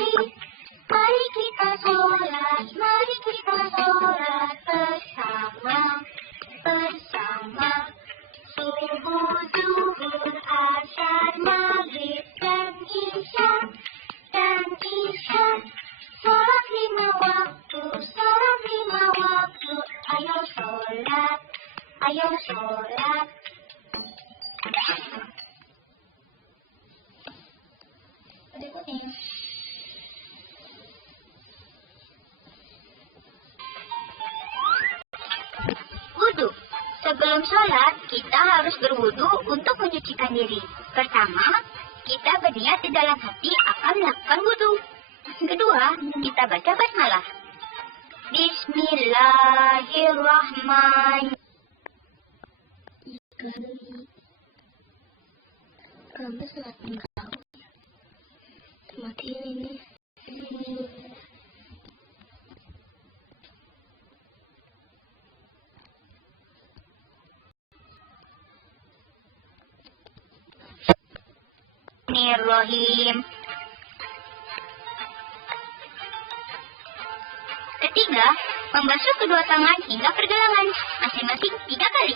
Mari kita sholat, mari kita sholat bersama. Subuh, asyar, maghrib, dan isya. Sholat lima waktu. Ayo sholat. Berikutnya. Wudu. Sebelum sholat, kita harus berwudu untuk menyucikan diri. Pertama, kita berniat di dalam hati akan melakukan wudu. Kedua, kita baca basmalah. Bismillahirrahmanirrahim. Bismillahirrahmanirrahim. Ketiga, membasuh kedua tangan hingga pergelangan, masing-masing 3 kali.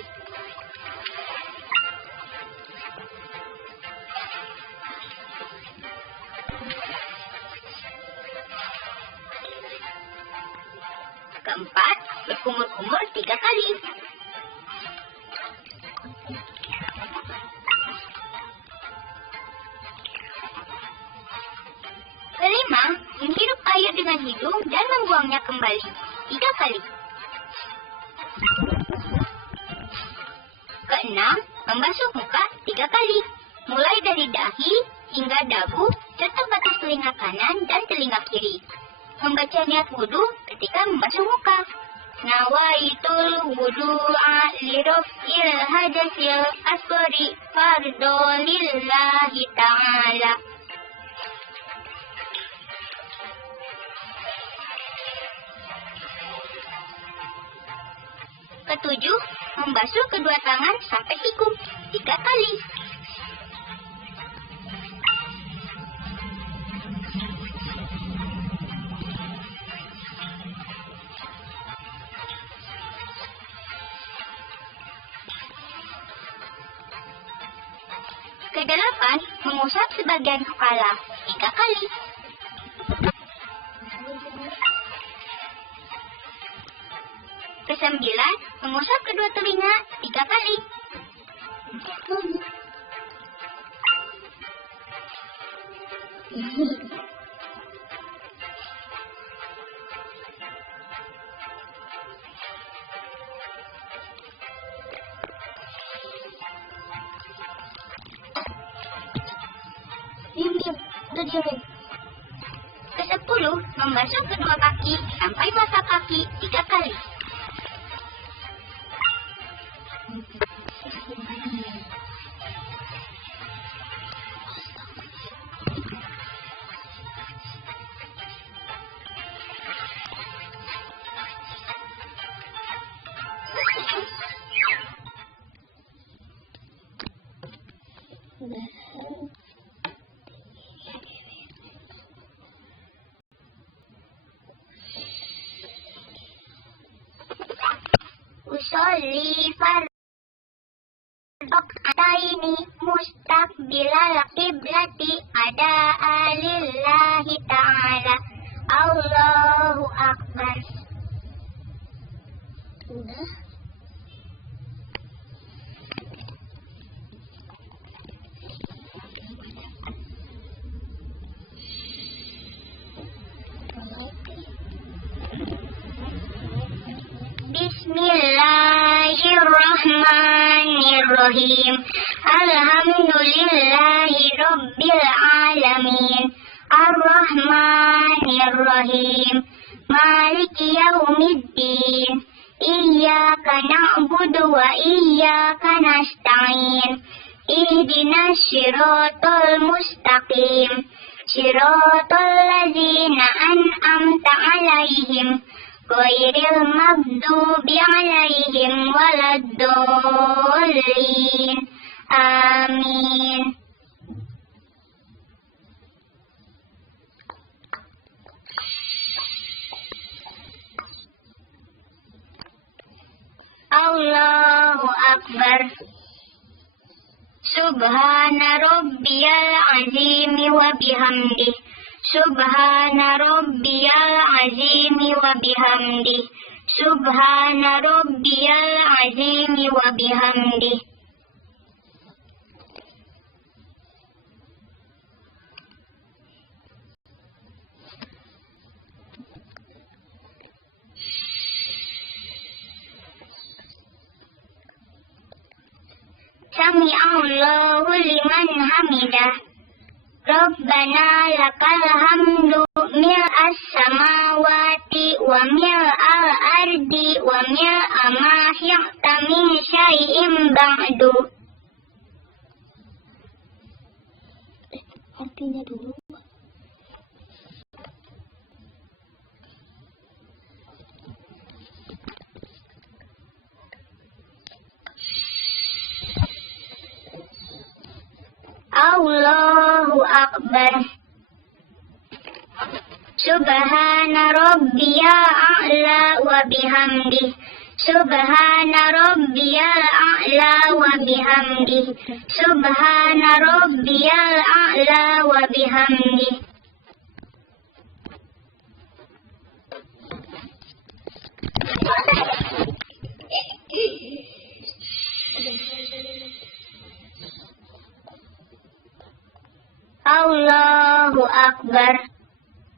Keempat, berkumur-kumur 3 kali. Kelima, menghirup air dengan hidung dan membuangnya kembali 3 kali. Keenam, membasuh muka 3 kali, mulai dari dahi hingga dagu serta batas telinga kanan dan telinga kiri. Membaca niat wudu ketika membasuh muka. Nawaitul wudu'a liraf'il hadasil asghari fardhu lillahi ta'ala. Ketujuh, membasuh kedua tangan sampai siku 3 kali. Kedelapan, mengusap sebagian kepala 3 kali. Kesembilan, mengusap kedua telinga 3 kali. Kesepuluh, membasuh kedua kaki sampai mata kaki 3 kali. Usolli fardhataini mustaqbilal qiblati ada'a lillahi ta'ala. Allahu Akbar. Udah. Bismillahirrahmanirrahim. Alhamdulillahi rabbil alamin. Ar-Rahmanirrahim. Maliki yaumiddin. Iyyaka na'budu wa iyyaka nasta'in. Ihdinas siratal mustaqim. Siratal ladzina an'amta 'alaihim. Ghairil maghdubi 'alaihim waladdallin. Amin. akbar. Subhana rabbiyal azimi wa bihamdih. Subhana rabbiyal azimi wa bihamdih. Subhana rabbiyal azimi wa bihamdih. Sami'allahu liman hamidah. Rabbana lakal hamdu mil'as samawati wa mil'al ardi wa mil'a ma syi'ta min syai'in ba'du. Artinya dulu. Allahu akbar. Subhana rabbiyal a'la wa bihamdih. Subhana rabbiyal a'la wa bihamdih. Subhana rabbiyal a'la wa bihamdih. Allahu akbar.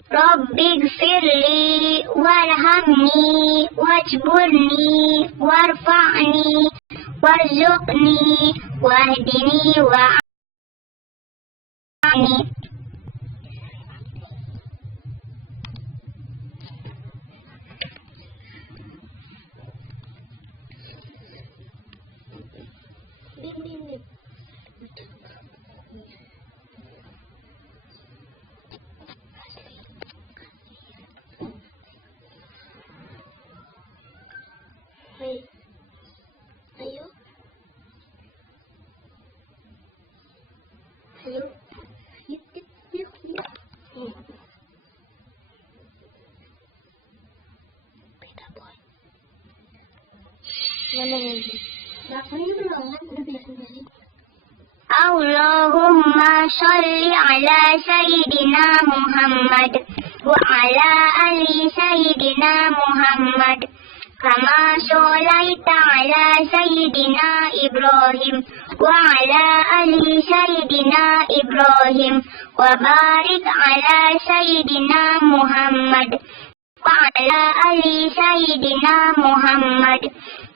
Rabbighfirli warhamni wajburni warfa'ni warzuqni wahdini wa'ani. Ayo. Yuk. Beda boy. Mana lagi? Belakangnya belum kan? Udah biasa dari. Allahumma sholli ala Sayyidina Muhammad wa ala ali Sayyidina Muhammad. Kama sholaita ala Sayyidina Ibrahim wa ala ali Sayyidina Ibrahim wa barik ala Sayyidina Muhammad wa ala ali Sayyidina Muhammad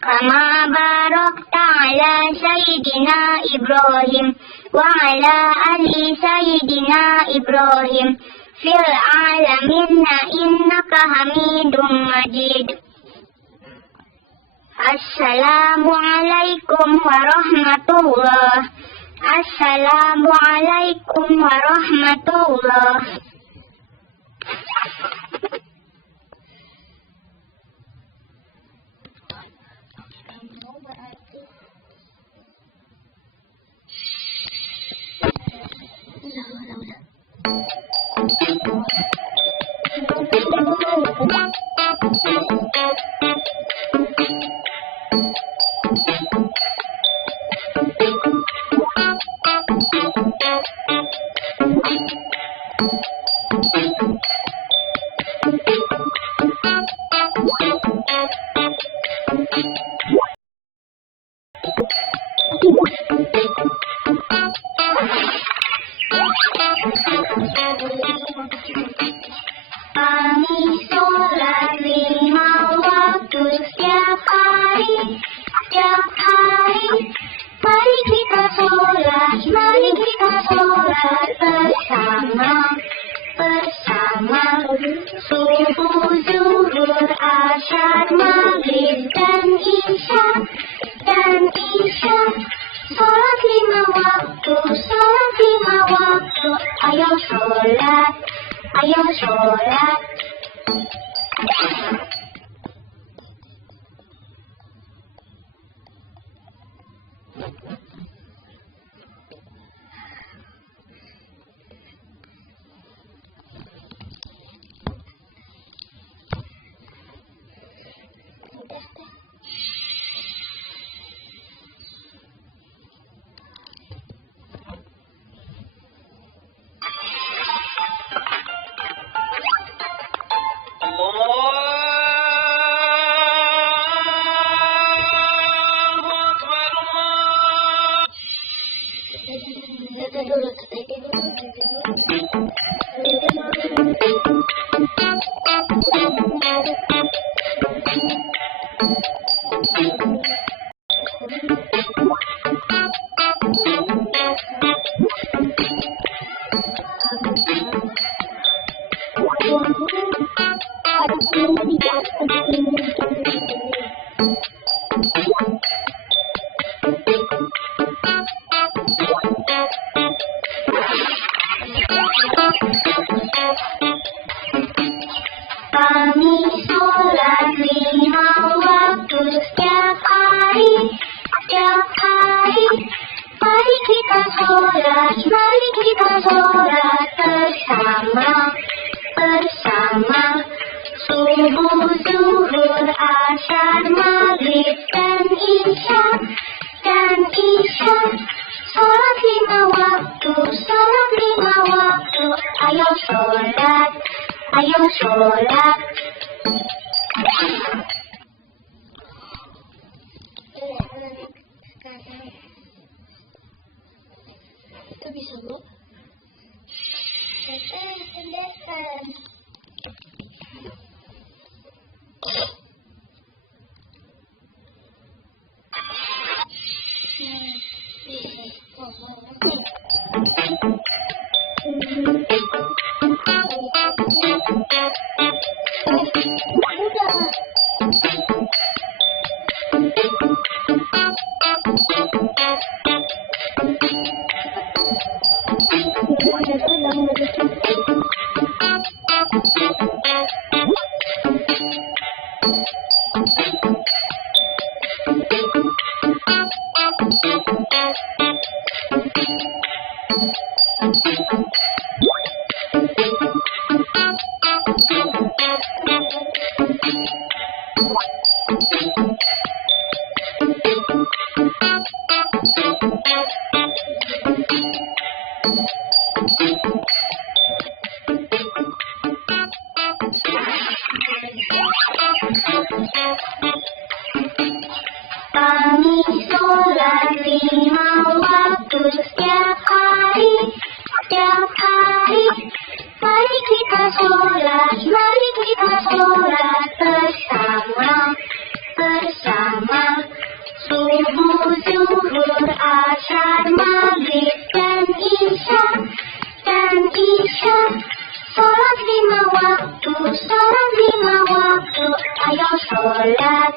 kama barakta ala Sayyidina Ibrahim wa ala ali Sayyidina Ibrahim fil alaminna innaka Hamidum Majid. Assalamualaikum warahmatullah. Assalamualaikum warahmatullah. Kami sholat 5 waktu setiap hari. Mari kita sholat bersama. Subuh, zuhur, asyar, maghrib dan isya. Sholat 5 waktu. Ayo sholat. Kami sholat 5 waktu setiap hari. Mari kita sholat bersama. Subuh, zuhur, asar, maghrib, dan isya. Sholat 5 waktu. Ayo sholat. Itu bisa, Bu. Pendekan. Kami sholat 5 waktu setiap hari. Mari kita sholat bersama. Subuh, zuhur, asar, maghrib, dan isya. Sholat 5 waktu. Ayo sholat.